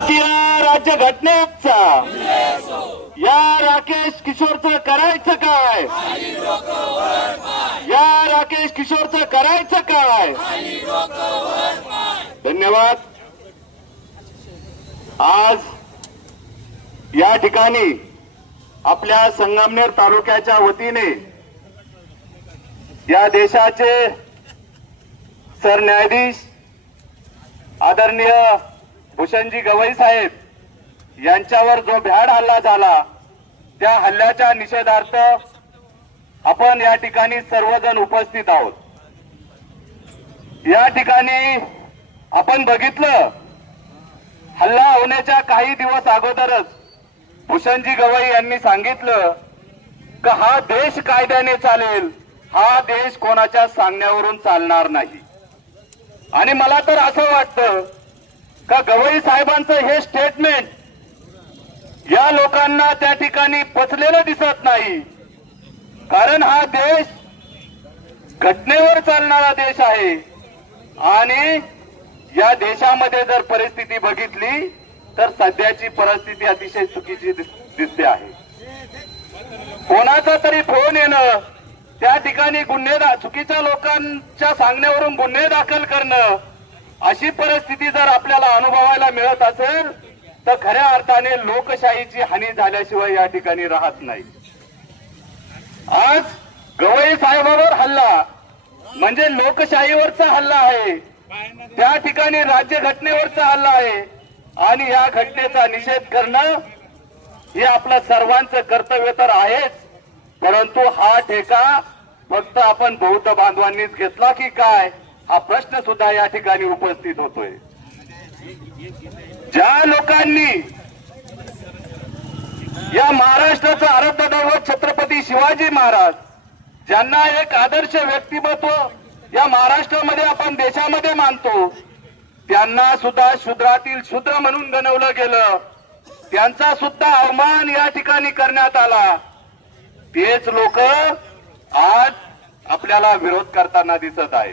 राज्य घटनेचा या राकेश किशोरचं करायचं काय? या राकेश किशोरचं करायचं काय? धन्यवाद. आज या ठिकाणी आपल्या संगमनेर तालुक्याच्या वतीने या देशाचे सरन्यायाधीश आदरणीय भूषणजी गवई साहेब यांच्यावर जो भ्याड हल्ला झाला त्या हल्ल्याच्या निषेधार्थ आपण या ठिकाणी सर्वजण उपस्थित आहोत. या ठिकाणी आपण बघितलं हल्ला होण्याच्या काही दिवस अगोदरच भूषणजी गवई यांनी सांगितलं की हा देश कायद्याने चालेल, हा देश कोणाच्या सांगण्यावरून चालणार नाही. आणि मला तर असं वाटतं का गवई साहेबांचं हे स्टेटमेंट या लोकांना त्या ठिकाणी पचलेलं दिसत नाही. कारण हा देश घटनेवर चालणारा देश आहे आणि या देशामध्ये जर परिस्थिती बघितली तर सध्याची परिस्थिती अतिशय चुकीची दिसते आहे. कोणाचा तरी फोन येणं, त्या ठिकाणी चुकीच्या लोकांच्या सांगण्यावरून गुन्हे दाखल करणं, अशी परिस्थिती जर आपल्याला अनुभवायला मिळत असेल तर खऱ्या अर्थाने लोकशाहीची हानी झाल्याशिवाय या ठिकाणी राहत नाही. आज गवई साहेबांवर हल्ला म्हणजे लोकशाहीवरचा हल्ला आहे, त्या ठिकाणी राज्य घटनेवरचा हल्ला आहे आणि या घटनेचा निषेध करणं हे आपलं सर्वांचं कर्तव्य तर आहेच. परंतु हा ठेका फक्त आपण बौद्ध बांधवांनीच घेतला की काय, हा प्रश्न सुद्धा या ठिकाणी उपस्थित होतोय. ज्या लोकांनी या महाराष्ट्राचं आराध्य दैवत छत्रपती शिवाजी महाराज, ज्यांना एक आदर्श व्यक्तिमत्व या महाराष्ट्रामध्ये आपण देशामध्ये मानतो, त्यांना सुद्धा शूद्रातील शूद्र म्हणून गणवलं गेलं, त्यांचा सुद्धा अवमान या ठिकाणी करण्यात आला. तेच लोक आज आपल्याला विरोध करताना दिसत आहे.